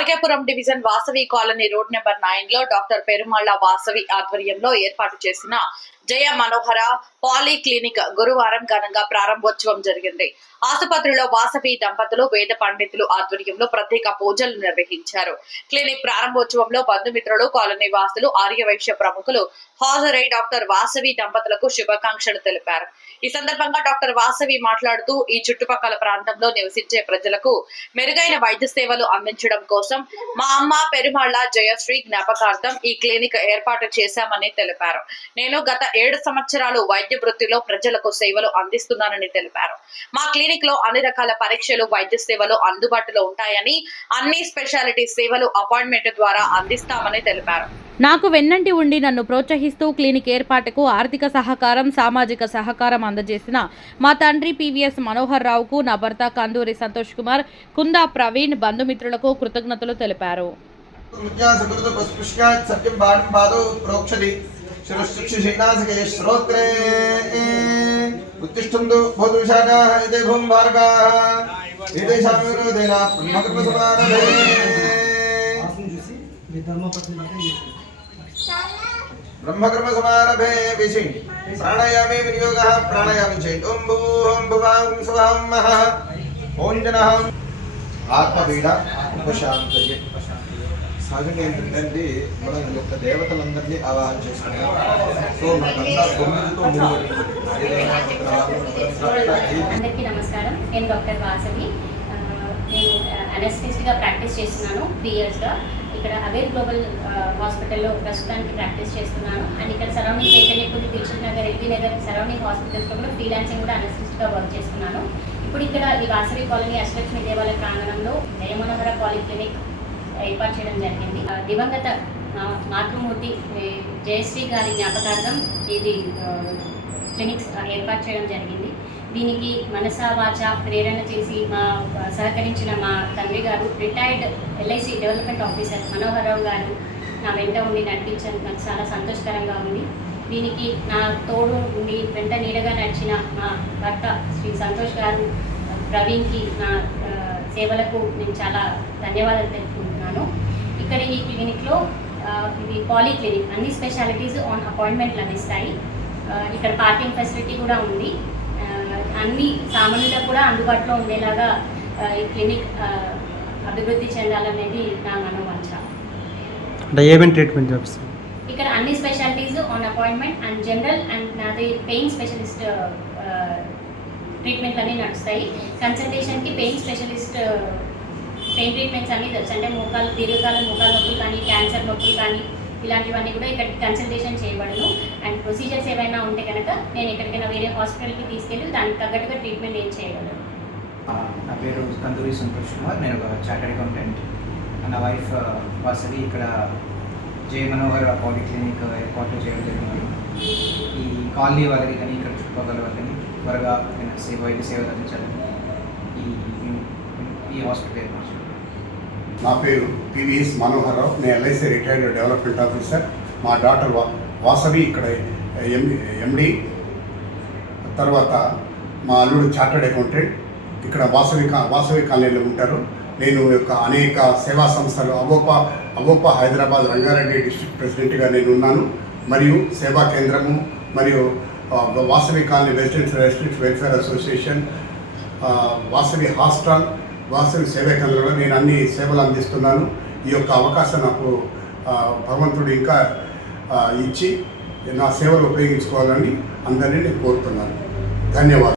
RK Puram division Vasavi colony road number నైన్లో doctor Perumalla Vasavi ఆధ్వర్యంలో ఏర్పాటు చేసిన జయ మనోహర పాలీ క్లినిక్ గురువారం ఘనంగా ప్రారంభోత్సవం జరిగింది. ఆసుపత్రిలో వాసవి దంపతులు వేద పండితులు ఆధ్వర్యంలో ప్రత్యేక పూజలు నిర్వహించారు. క్లినిక్ ప్రారంభోత్సవంలో బంధుమిత్రులు కాలనీ వాసులు ఆర్యవైశ్య ప్రముఖులు హాజరై డాక్టర్ వాసవి దంపతులకు శుభాకాంక్షలు తెలిపారు. ఈ సందర్భంగా డాక్టర్ వాసవి మాట్లాడుతూ ఈ చుట్టుపక్కల ప్రాంతంలో నివసించే ప్రజలకు మెరుగైన వైద్య సేవలు అందించడం కోసం మా అమ్మ పెరుమాళ్ళ జయశ్రీ జ్ఞాపకార్థం ఈ క్లినిక్ ఏర్పాటు చేశామని తెలిపారు. నేను గత ఏడు సంవత్సరాలు వైద్య వృత్తిలో ప్రజలకు సేవలు అందిస్తున్నానని తెలిపారు మా క్లినిక్లో అన్ని రకాల పరీక్షలు వైద్య సేవలు అందుబాటులో ఉంటాయని అన్ని స్పెషాలిటీ సేవలు అపాయింట్మెంట్ ద్వారా అందిస్తామని తెలిపారు నాకు వెన్నంటి ఉండి నన్ను ప్రోత్సహిస్తూ క్లినిక్ ఏర్పాటుకు ఆర్థిక సహకారం సామాజిక సహకారం అందజేసిన మా తండ్రి పివిఎస్ మనోహర్ రావుకు నా భర్త కందూరి సంతోష్ కుమార్ కుందా ప్రవీణ్ బంధుమిత్రులకు కృతజ్ఞతలు తెలిపారు స్పృశ్యాత్ సత్యం బాణం పాదౌ ప్రోక్షతి శిరశ్చక్షుషీనాసికే శ్రోత్రే ఉత్తిష్టంతు భూతవిశాఖాः ఇదే భూం భారకాः ఏతేషామిరోధేన బ్రహ్మకృపసమారభే వాసన చూసి మీ ధర్మపత్ని బట్టి చేశారు బ్రహ్మకర్మసమారభే విషి ప్రాణాయామే సహజంగా ఏంటంటే మనం యొక్క దేవతలందరినీ ఆవాహన చేసుకున్నాం సో మనకంతా తొమ్మిదితో అందరికీ నమస్కారం. నేను డాక్టర్ వాసవి. నేను అనెస్టిస్ట్గా ప్రాక్టీస్ చేస్తున్నాను త్రీ ఇయర్స్గా ఇక్కడ అవేర్ గ్లోబల్ హాస్పిటల్లో ప్రస్తుతానికి ప్రాక్టీస్ చేస్తున్నాను. అండ్ ఇక్కడ surrounding Chaitanyapuri Dilsukh Nagar LB Nagar surrounding హాస్పిటల్స్లో కూడా ఫ్రీలాన్సింగ్ కూడా అనెస్టిస్ట్గా వర్క్ చేస్తున్నాను. ఇప్పుడు ఇక్కడ ఈ వాసవి కాలనీ అష్టలక్ష్మి దేవాలయ ప్రాంగణంలో జయమనోహర పాలిక్లినిక్ ఏర్పాటు చేయడం జరిగింది. ఆ, దివంగత మాతృమూర్తి జయశ్రీ గారి జ్ఞాపకార్థం ఇది క్లినిక్స్ ఏర్పాటు చేయడం జరిగింది. దీనికి మనసా వాచ ప్రేరణ చేసి మా సహకరించిన మా తండ్రి గారు retired LIC development officer Manohar Rao garu నా వెంట ఉండి నడిపించడం నాకు చాలా సంతోషకరంగా ఉంది. దీనికి నా తోడు ఉండి వెంట నీడగా నడిచిన మా భర్త శ్రీ సంతోష్ గారు ప్రవీణ్కి నా సేవలకు నేను చాలా ధన్యవాదాలు తెలుపుకుంటున్నాను. ఇక్కడ ఈ క్లినిక్లో ఇది పాలీ క్లినిక్. అన్ని స్పెషాలిటీస్ ఆన్ అపాయింట్మెంట్లు అందిస్తాయి ఆ, ఇక్కడ పార్కింగ్ ఫెసిలిటీ కూడా ఉంది. అన్ని సామాన్యులకు కూడా అందుబాటులో ఉండేలాగా ఈ క్లినిక్ అభివృద్ధి చెందాలనేది నా మనోవాంఛ. అంటే ఏమేమి ట్రీట్మెంట్ ఇక్కడ అన్ని specialties on appointment and general and నాది పెయిన్ స్పెషలిస్ట్ ట్రీట్మెంట్లు అన్నీ నడుస్తాయి. కన్సల్టేషన్కి పెయిన్ స్పెషలిస్ట్ పెయిన్ ట్రీట్మెంట్స్ అన్నీ తెలుసు. అంటే మోకాలు దీర్ఘకాల మోకాలు నొప్పులు కానీ క్యాన్సర్ నొప్పులు కానీ ఇలాంటివన్నీ కూడా ఇక్కడ కన్సల్టేషన్ చేయబడను. అండ్ ప్రొసీజర్స్ ఏమైనా ఉంటే కనుక నేను ఎక్కడికైనా వేరే హాస్పిటల్కి తీసుకెళ్ళి దానికి తగ్గట్టుగా ట్రీట్మెంట్ ఏం చేయగలను. నా పేరు కందూరి సంతోష్ కుమార్. నేను ఒక చార్టెడ్ అకౌంటెంట్. నా వైఫ్ ఆ, వాసవి ఇక్కడ జయ మనోహర్ పాలిక్లినిక్ ఏర్పాటు చేయడం జరిగింది. ఈ కాలనీ వాళ్ళకి కానీ ఇక్కడ చుట్టుపక్కల వాళ్ళని త్వరగా సేవ వైద్య సేవలు అందించాలని ఈ ఈ- హాస్పిటల్ ఏర్పాటు నా పేరు పివిఎస్ మనోహర్ రావు. నేను ఎల్ఐసి రిటైర్డ్ డెవలప్మెంట్ ఆఫీసర్. మా డాక్టర్ వా వాసవి ఇక్కడ ఎం ఎండి. తర్వాత మా అల్లుడు చార్టర్డ్ అకౌంటెంట్. ఇక్కడ వాసవి కా వాసవి కాలనీలో ఉంటారు. నేను యొక్క అనేక సేవా సంస్థలు అవోప అవోప హైదరాబాద్ రంగారెడ్డి డిస్ట్రిక్ట్ ప్రెసిడెంట్గా నేను ఉన్నాను. మరియు సేవా కేంద్రము మరియు Vasavi colony residents residents welfare association Vasavi hostel Vasavi సేవా కేంద్రంలో నేను అన్ని సేవలు అందిస్తున్నాను. ఈ యొక్క అవకాశం నాకు భగవంతుడు ఇంకా ఇచ్చి నా సేవలు ఉపయోగించుకోవాలని అందరినీ నేను కోరుతున్నాను. ధన్యవాదాలు.